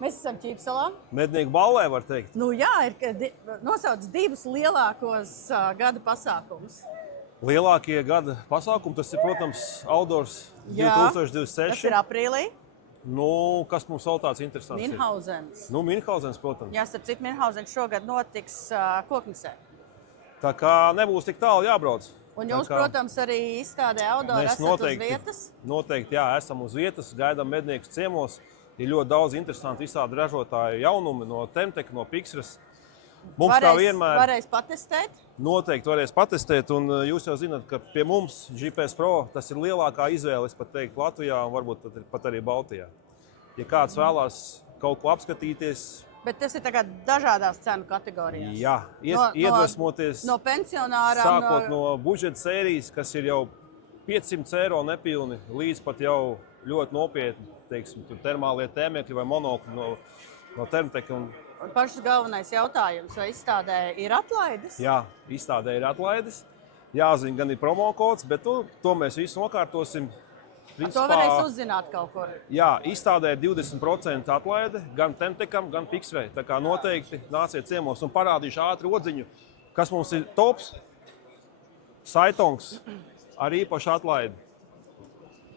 Mēs esam Ķīpsalā. Mednieku ballē, var teikt. Nu jā, ir nosauc divus lielākos gada pasākumus. Lielākie gada pasākumi, tas ir, protams, Outdoors 2026. Tas ir aprīlī. Nu, kas mums vēl tāds interesants Minhausens. ir? Nu, Minhausens, protams. Jā, starp citu, Minhausens šogad notiks Koknesē. Tā kā nebūs tik tālu jābrauc. Un jūs, protams, arī izstādē Outdoor esat uz vietas? Noteikti, jā, esam uz vietas, gaidām medniekus ciemos. Ir ļoti daudz interesanti izstādi ražotāju jaunumi no Temteka, no Pixras. Mums kā vienmēr varēs patestēt? Noteikti varēs patestēt, un jūs jau zināt, ka pie mums GPS Pro tas ir lielākā izvēle, es pat teiktu, Latvijā un varbūt pat arī Baltijā. Ja kāds vēlās kaut ko apskatīties... Bet tas ir tagad dažādās cenu kategorijās. Jā, iedvesmoties... No pensionārām... Sākot no budžeta sērijas, kas ir jau 500 eiro nepilni, līdz pat jau ļoti nopietni, teiksim, tur termālie tēmekļi vai monokļi no Temteka. Un pašs galvenais jautājums, vai izstādē ir atlaides? Jā, izstādē ir atlaides. Jāzina, gan ir promokods, bet to mēs visu nokārtosim. To varēs uzzināt kaut kur. Jā, izstādē ir 20% atlaide gan Temtekam, gan Pixrai. Tā kā noteikti nāciet ciemos un parādīšu ātri odziņu, kas mums ir tops. Saitongs ar īpašu atlaidi.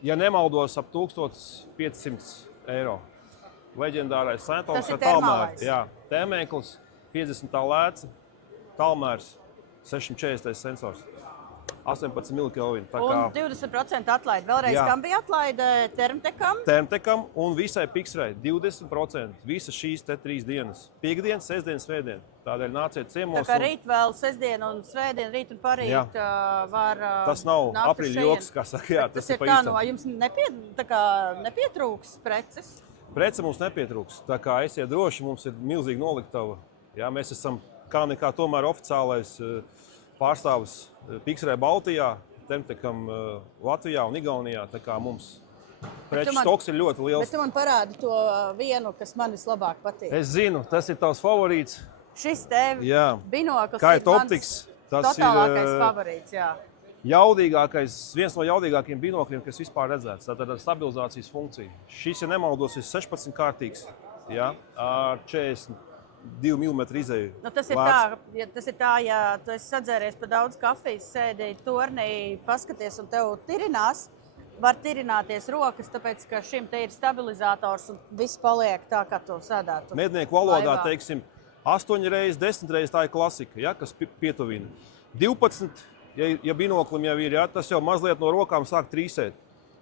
Ja nemaldos, ap 1500 eiro. Leģendārais Saitongs ar talmēru. Jā, tēmēklis, 50 lēca, talmērs, 640 sensors. 18 mK. Un 20% atlaide. Vēlreiz, kam bija atlaide? Temtekam? Temtekam un visai Pixrai 20%. Visas šīs te 3 dienas. Piektdien, sestdien, svētdien. Tādēļ nāciet ciemos. Tā kā rīt vēl sestdien un svētdien, rīt un parīt var tas nav aprīļa joks, kā saka. Jā, tas ir tā, no jums nepietrūks preces? Prece mums nepietrūks. Tā kā esiet droši, mums ir milzīga noliktava. Jā, mēs esam kā nekā tomēr oficiālais pārstāvis Pixrai Baltijā, Temtekam Latvijā un Igaunijā, tā kā mums preču stoks ir ļoti liels. Bet tu man parādi to vienu, kas man vislabāk patīk. Es zinu, tas ir tavs favorīts. Šis te binoklis ir mans totālākais favorīts, jā. Jaudīgākais, viens no jaudīgākajiem binokļiem, kas vispār redzēts, tātad ar stabilizācijas funkciju. Šis, ja nemaldos, ir 16 kārtīgs, jā, ar 42 mm izēju. Nu, tas ir tā, ja tu esi sadzēries pa daudz kafijas, sēdi tornī, paskaties un tev tirinās, var tirināties rokas, tāpēc, ka šim te ir stabilizators un viss paliek tā, kā tu sēdētu. Mednieku valodā, teiksim, 8 reizes, 10 reizes tā ir klasika, ja, kas pietuvina. 12, ja binoklim jau ir, ja, tas jau mazliet no rokām sāk trīsēt.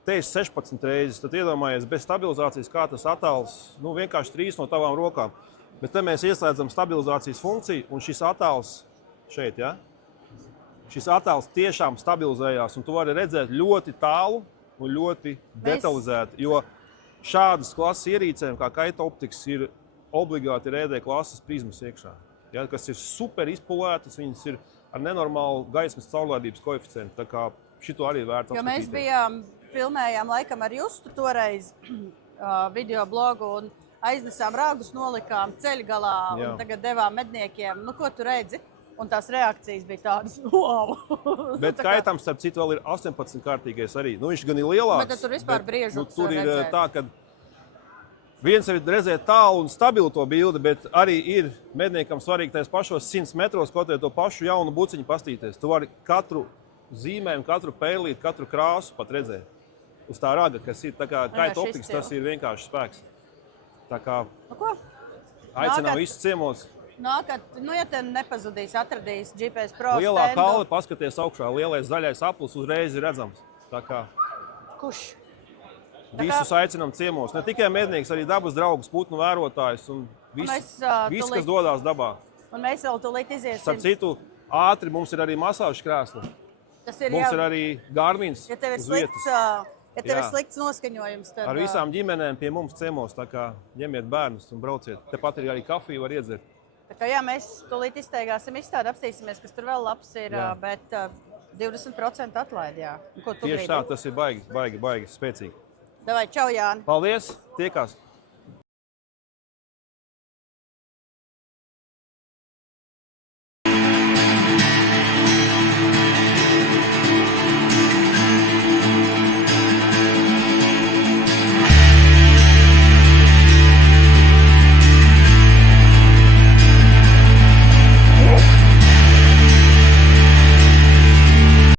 Te ir 16 reizes, tad iedomājies bez stabilizācijas, kā tas attēls, nu, vienkārši trīs no tavām rokām. Bet te mēs ieslēdzam stabilizācijas funkciju, un šis attēls šeit, ja? Šis attēls tiešām stabilizējās, un tu vari redzēt ļoti tālu un ļoti detalizēti, jo šādas klases ierīcēm, kā kaita optikas, ir obligāti RD klases prizmas iekšā, ja? Kas ir super izpulētas, viņas ir ar nenormālu gaismas caurlaidības koeficientu, tā kā šito arī vērts apskatīties. Jo mēs filmējām laikam ar Justu toreiz video blogu, un aiznесām ragus, nolikām ceļgalā un tagad devām medniekiem. Nu, ko tu redzi? Un tās reakcijas bija tādas, wow! Bet kaitam, starp citu, vēl ir 18 kārtīgais arī. Nu, viņš gan ir lielāks. Bet tur vispār briežuks tur ir tā, ka viens ir redzēt tālu un stabilu to bildi, bet arī ir medniekam svarīgi tais pašos 100 metros, kaut to pašu jaunu buciņu pastīties. Tu vari katru zīmējumu, katru pērlīti, katru krāsu pat redzēt. Uz tā raga, kas ir tā kā kaita optikas, tas ir vienkārši spēks. Tā kā aicinām visus ciemos. Nākat, nu, ja te nepazudīs, atradīs GPS Pro stendu. Lielā kalve, paskaties augšā, lielais zaļais aplis uzreiz ir redzams. Tā kā Kurš? Visus aicinām ciemos. Ne tikai mednieks, arī dabas draugus, putnu vērotājus un viss, kas dodās dabā. Un mēs vēl tūlīt iziesim. Starp citu, ātri mums ir arī masāžu krēsli. Mums ir arī Garmins uz vietas. Ja tev ir slikts noskaņojums, tad... Ar visām ģimenēm pie mums ciemos, tā kā ņemiet bērnus un brauciet. Tepat arī kafiju var iedzert. Tā kā jā, mēs tūlīt izteigāsim izstādi, apstīsimies, kas tur vēl labs ir, bet 20% atlaidi, jā. Tieši tā, tas ir baigi spēcīgi. Davai, čau, Jāni. Paldies, tiekās!